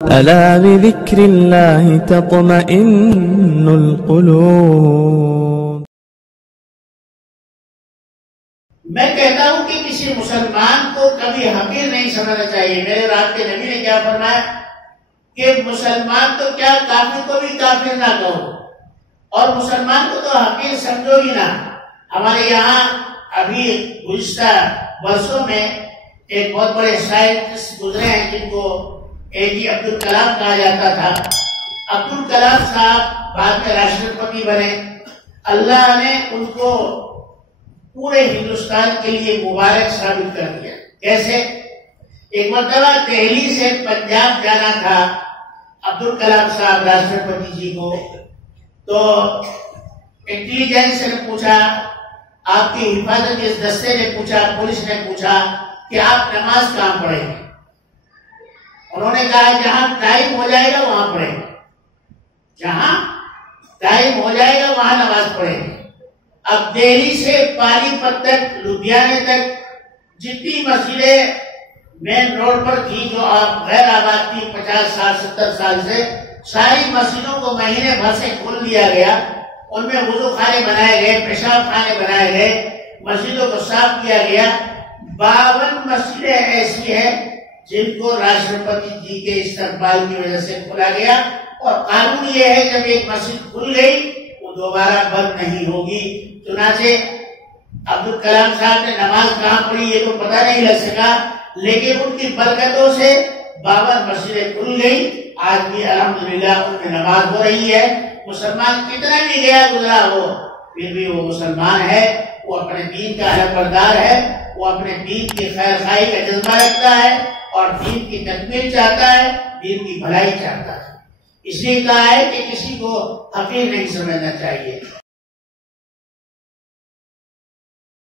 ألا بذكر الله تطمئن القلوب۔ میں کہتا ہوں کہ کسی مسلمان کو کبھی حقیر نہیں سمجھنا چاہیے۔ میرے رات کے نبی نے کیا فرمایا کہ مسلمان تو کیا کافر کو بھی کافر نہ کہو اور مسلمان کو تو حقیر سمجھو ہی نہ۔ ہمارے یہاں ابھی گزشتہ برسوں میں ایک بہت بڑے سائنٹسٹ گزرے ہیں جن کو APJ عبدالکلام کہا جاتا تھا۔ عبدالکلام صاحب بعد میں راشٹرپتی بنے۔ اللہ نے ان کو پورے ہندوستان کے لیے مبارک ثابت کر دیا۔ کیسے؟ ایک مرتبہ دہلی سے پنجاب جانا تھا عبدالکلام صاحب راشٹرپتی جی کو، تو انٹیلیجنس نے پوچھا، آپ کی حفاظت کے دستے نے پوچھا، پولیس نے پوچھا کہ آپ نماز کہاں پڑھیں گے؟ انہوں نے کہا جہاں ٹائم ہو جائے گا وہاں پڑھیں گے، جہاں ٹائم ہو جائے گا وہاں نماز پڑھیں گے۔ اب دہلی سے پانی پت تک، لدھیانے تک جتنی مسجدیں مین روڈ پر تھی جو آپ غیر آباد تھی 50 سال 70 سال سے، ساری مسجدوں کو مہینے بھر سے کھول دیا گیا۔ ان میں وضو خانے بنائے گئے، پیشاب خانے بنائے گئے، مسجدوں کو صاف کیا گیا۔ 52 مسجدیں ایسی ہیں جن کو راشٹرپتی جی کے استقبال کی وجہ سے کھولا گیا، اور قانون یہ ہے جب ایک مسجد کھل گئی وہ دوبارہ بند نہیں ہوگی۔ چنانچہ عبدالکلام صاحب نے نماز کہاں پڑھی یہ تو پتہ نہیں لگ سکا، لیکن ان کی برکتوں سے 52 مسجدیں کھل گئی۔ آج بھی الحمدللہ ان میں نماز ہو رہی ہے۔ مسلمان کتنا بھی گیا گزرا ہو پھر بھی وہ مسلمان ہے، وہ اپنے دین کا حلف بردار ہے، وہ اپنے دین کی خیر خواہی کا جذبہ رکھتا ہے اور دین کی تکمیل چاہتا ہے، دین کی بھلائی چاہتا ہے۔ اس لیے کہا ہے کہ کسی کو حقیر نہیں سمجھنا چاہیے۔